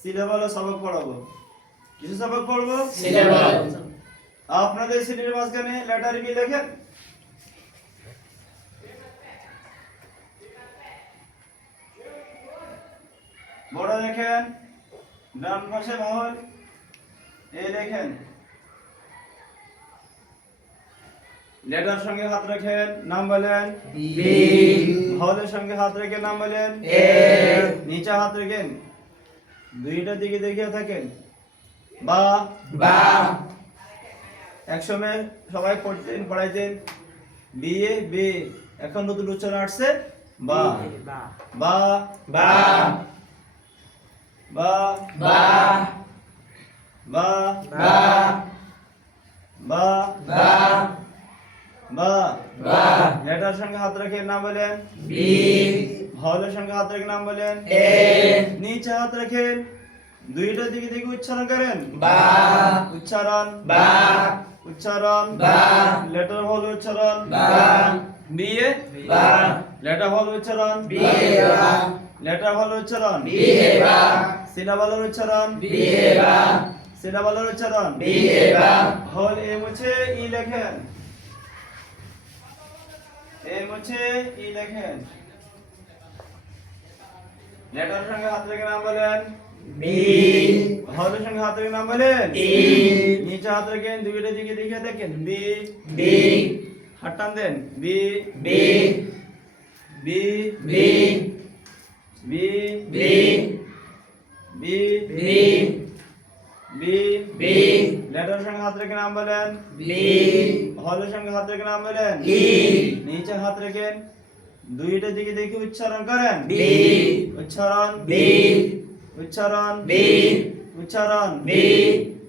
Syllable সবক পড়াবো। কিছু সবক পড়বো সিলেবাল। আপনাদের শ্রেণীর মাঝখানে লেটার বি লেখেন। বড় দেখেন, ডান পাশে মহল এই লেখেন। লেটার সঙ্গে হাত রাখেন, নাম বলেন। বি। মহলের সঙ্গে হাত রেখে নাম বলেন। এ। নিচে হাত রেখেন, দুইটা দিকে দেখিয়ে থাকেন। বা বা। একসময় সবাই পড়তেন পড়াইতেন বি এ বে, এখন নতুন উচ্চারণ আসছে বা। বা বা। বা বা। বা বা। বা বা। বা। বা। লেটার সঙ্গে হাত রেখে নাম বলেন। বি। ভয়েলের সঙ্গে হাত রেখে নাম বলেন। এ। নিচে হাত রেখেন, দুইটা দিকে দিকে উচ্চারণ করেন। বা। উচ্চারণ বা। উচ্চারণ বা। লেটার হল উচ্চারণ বা। বি এ বা। লেটার হল উচ্চারণ বি এ বা। লেটার হল উচ্চারণ বি এ বা। সিলাবালের উচ্চারণ বি এ বা। সিলাবালের উচ্চারণ বি এ বা। হল এ মুছে ই লেখেন। এ মুছে ই লেখেন। লেটার সঙ্গে হাত রেখে নাম বলেন। বি। হলের সঙ্গে হাত রেখে নাম বলেন। ই। নিচে হাত রেখেন, দুইটা দিকে দেখে দেখেন। B B. হাত টান দেন। B B. B B. B B. B B. B B. Letter সঙ্গে হাত রেখে নাম বলেন। বি। হলের সঙ্গে হাত রেখে নাম বলেন। ই। নিচে হাত রেখেন, দুইটা দিকে দেখে উচ্চারণ করেন। বি। উচ্চারণ বি। উচ্চারণ বি। উচ্চারণ বি।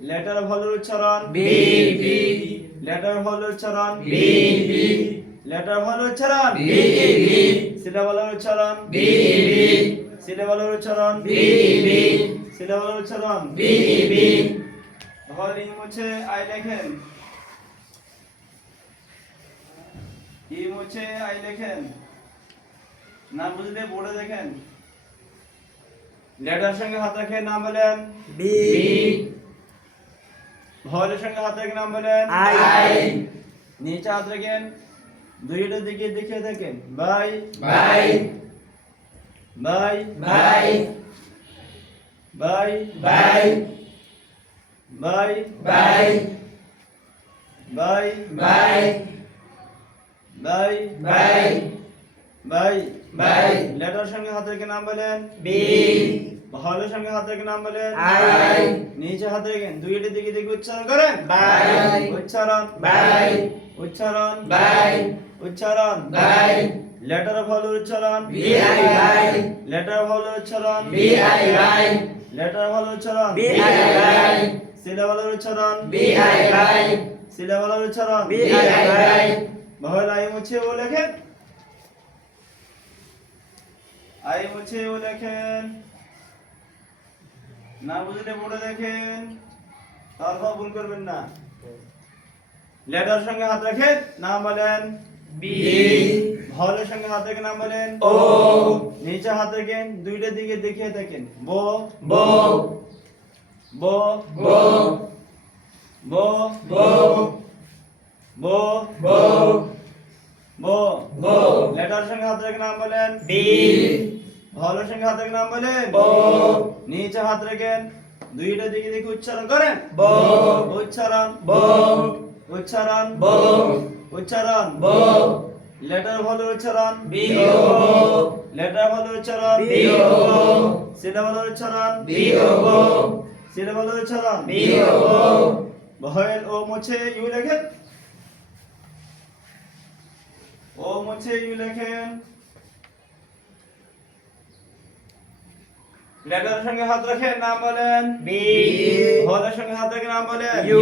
লেটার হলের উচ্চারণ বি। বি। লেটার হলের উচ্চারণ বি। বি। লেটার হলের উচ্চারণ বি। বি। সিলাবালের উচ্চারণ বি। বি। সিলাবালের উচ্চারণ বি। বি। সিলাবালের উচ্চারণ বি। বি। হল ই মুছে আই লেখেন। ই মুছে আই লেখেন। না বুঝলে বোর্ডে দেখেন। লেটার সঙ্গে হাত রেখে নাম বলেন। বি। ভয়েলের সঙ্গে হাত রেখে নাম বলেন। আই। নিচে হাত রেখেন, দুইটা দিকে দেখে দেখেন। Bye bye. Bye bye. Bye bye. Bye bye. Bye bye. Bye bye. Bye bye. Letter সঙ্গে হাত রেখে নাম বলেন। বি। ভয়েলের সঙ্গে হাত রেখে নাম বলেন। আই। নিচে হাত রেখেন, দুইটা দিকে দেখে উচ্চারণ করেন। বাই। উচ্চারণ বাই। উচ্চারণ বাই। উচ্চারণ বাই। লেটার হলের উচ্চারণ বি আই বাই। লেটার হলের উচ্চারণ বি আই বাই। লেটার হলের উচ্চারণ বি আই বাই। সিলাবালের উচ্চারণ বি আই বাই। সিলাবালের উচ্চারণ বি আই বাই। ভয়েল আই মুছে ও লেখেন। আই মুছে ও লেখেন। না বুঝলে বোর্ডে দেখেন, তারপর ভুল করবেন না। লেটার সঙ্গে হাত রাখেন, নাম বলেন। বি। ভয়েলের সঙ্গে হাত রেখে নাম বলেন। ও। নিচে হাত রেখেন, দুইটা দিকে দেখিয়ে থাকেন। বো বো। বো বো। বো বো। বো বো। বো বো। লেটার সঙ্গে হাত রেখে নাম বলেন। বি। ভয়েলের সঙ্গে হাত রেখে নাম বলেন। বো। নিচে হাত রেখেন, দুইটা দিকে দেখে উচ্চারণ করেন। বো। উচ্চারণ বো। উচ্চারণ বো। উচ্চারণ বো। লেটার হলের উচ্চারণ বি ও বো। লেটার হলের উচ্চারণ বি ও বো। সিলাবালের উচ্চারণ বি ও বো। সিলাবালের উচ্চারণ বি ও বো। ভয়েল ও মুছে ইউ লেখেন। ও মুছে ইউ লেখেন। লেটার সঙ্গে হাত রাখেন, নাম বলেন। বি। হলের সঙ্গে হাত রেখে নাম বলেন। ইউ।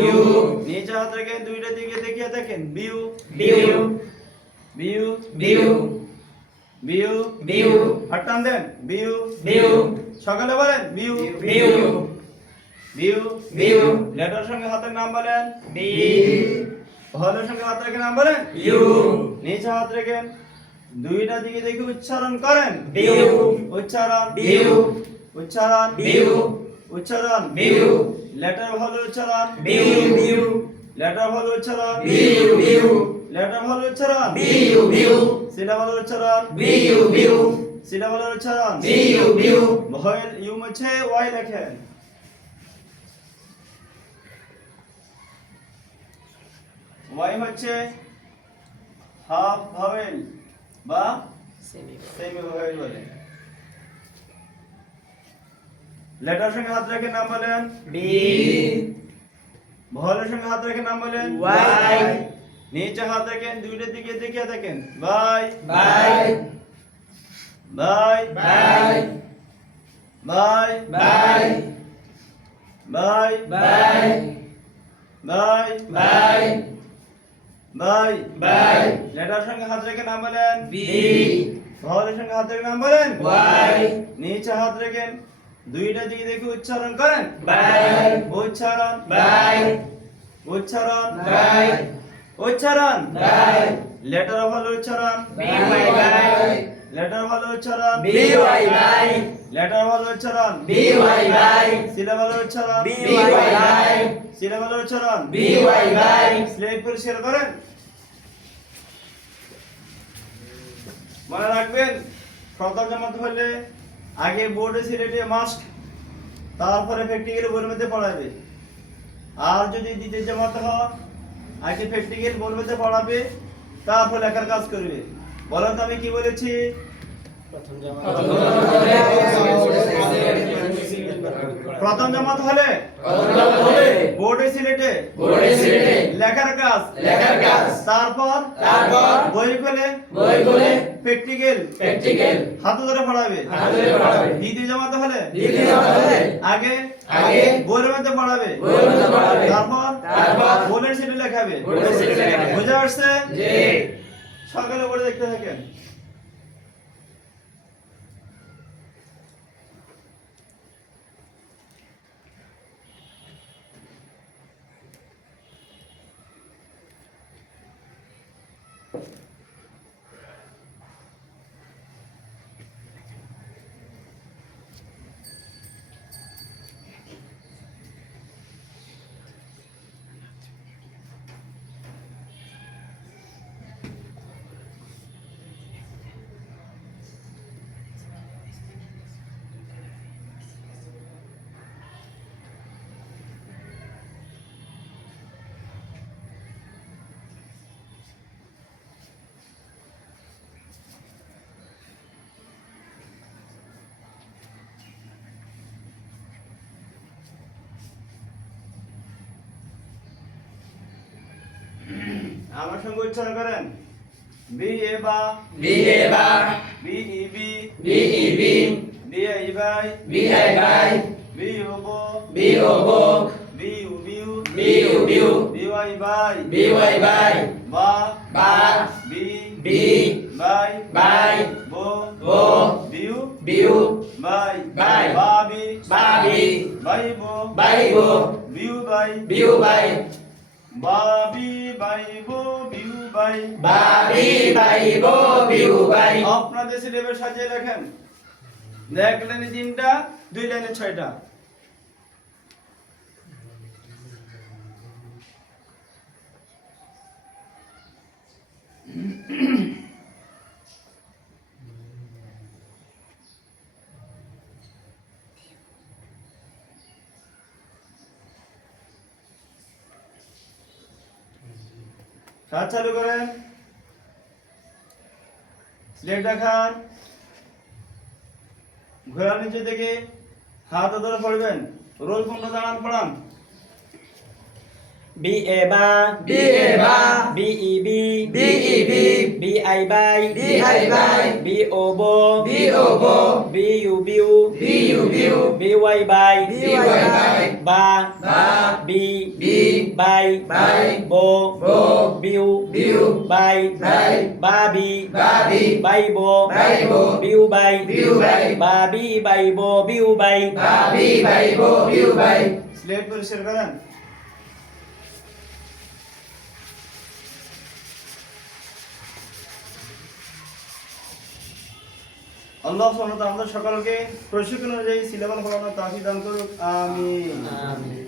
নিচে হাত রেখে দুইটা দিকে দেখিয়ে দেখেন। বিউ বিউ। বিউ বিউ। বিউ বিউ। হাত টান দেন। বিউ বিউ। সকালে বলেন। বিউ বিউ। বিউ বিউ। লেটার সঙ্গে হাতের নাম বলেন। বি। হলের সঙ্গে হাত রেখে নাম বলেন। ইউ। নিচে হাত রেখেন, দুইটা দিকে দেখে উচ্চারণ করেন। বিউ উচ্চারণ বিউ উচ্চারণ বিউ উচ্চারণ বিউ লেটার ভালো উচ্চারণ বিউ বিউ লেটার ভালো উচ্চারণ বিউ বিউ লেটার ভালো উচ্চারণ বিউ বিউ সিলাবল উচ্চারণ বিউ বিউ সিলাবল উচ্চারণ বিউ বিউ ভয়েল ইউ মুছে ওয়াই লেখেন। ওয়াই হচ্ছে হাফ ভাওয়েল বা সেমি ভাওয়েল বলে। লেটার সঙ্গে হাত রেখে নাম বলেন। বি ভয়েলের সঙ্গে হাত রেখে নাম বলেন। ওয়াই নিচে হাত রাখেন, দুইটার দিকে দেখিয়ে দেখেন। Bye bye bye bye bye bye bye bye bye bye bye bye letter সঙ্গে হাত রেখে নাম বলেন। বি ভয়েলের সঙ্গে হাত রেখে নাম বলেন। ওয়াই নিচে হাত রেখেন, দুইটার দিকে দেখে উচ্চারণ করেন। বাই উচ্চারণ বাই উচ্চারণ বাই উচ্চারণ বাই লেটার ভালো উচ্চারণ বি ওয়াই বাই লেটার ভালো উচ্চারণ বি ওয়াই বাই লেটার ভালো উচ্চারণ বি ওয়াই বাই সিলাবল উচ্চারণ বি ওয়াই বাই সিলাবল উচ্চারণ বি ওয়াই বাই স্লেট পরিষ্কার করেন। মনে রাখবেন, প্রথম জামাত হলে আগে বোর্ডে সিলেটে মাস্ট, তারপরে প্র্যাকটিক্যাল বইয়ের মধ্যে পড়াবে। আর যদি দ্বিতীয় জামাত হয় আগে প্র্যাকটিক্যাল বইয়ের মধ্যে পড়াবে, তারপর লেখার কাজ করবে। বলেন তো আমি কি বলেছি? প্রথম জামাত হলে বোর্ডে সিলেটে লেখার কাজ তারপর বই খুলে প্র্যাকটিক্যাল হাতে ধরে পড়াবে। দ্বিতীয় জামাত হলে আগে বইয়ের মধ্যে পড়াবে, তারপর বোর্ডের সিটে লেখাবে। বুঝে আসছে? সকালে পড়ে দেখতে থাকেন। আমার সঙ্গে উচ্চারণ করেন। বি এ বা বি এ বা বি ই বি বি ই বি বি আই বাই বি আই বাই বি ও বো বি ও বো বি ইউ বিউ বি ইউ বিউ বি ওয়াই বাই বি ওয়াই বাই বা বা বি বি বাই বাই বো বো বিউ বিউ বাই বাই বাবি বাবি বাই বো বাই বো বিউ বাই বিউ বাই বাবি বাই বো বিউ বাই বাবি বাই বো বিউ বাই। আপনাদের সিলেবাস সাজিয়ে লেখেন। এক লাইনে 3টা, 2 লাইনে 6টা। কাজ চালু করেন। স্লেট দেখান, ঘোড়ার নিচে থেকে হাত ধরে পড়বেন। রোল কোনটা দাঁড়ান পড়ান। বি এ বা বি এ বা বি ই বি বি ই বি বি আই বাই বি আই বাই বি ও বো বি ও বো বি ইউ বিউ বি ইউ বিউ বি ওয়াই বাই বি ওয়াই বাই বা বা বি বি বাই বাই বো বো বিউ বিউ বাই বাই বাবি বাবি বাই বো বাই বো বিউ বাই বিউ বাই বাবি বাই বো বিউ বাই বাবি বাই বো বিউ বাই। স্লেট পরিষ্কার করেন। আল্লাহ সুবহানাহু ওয়া তাআলা আমাদের সকলকে প্রশিক্ষণ অনুযায়ী সিলেবাস ফলানোর তৌফিক দান করুক আমিন। আমিন।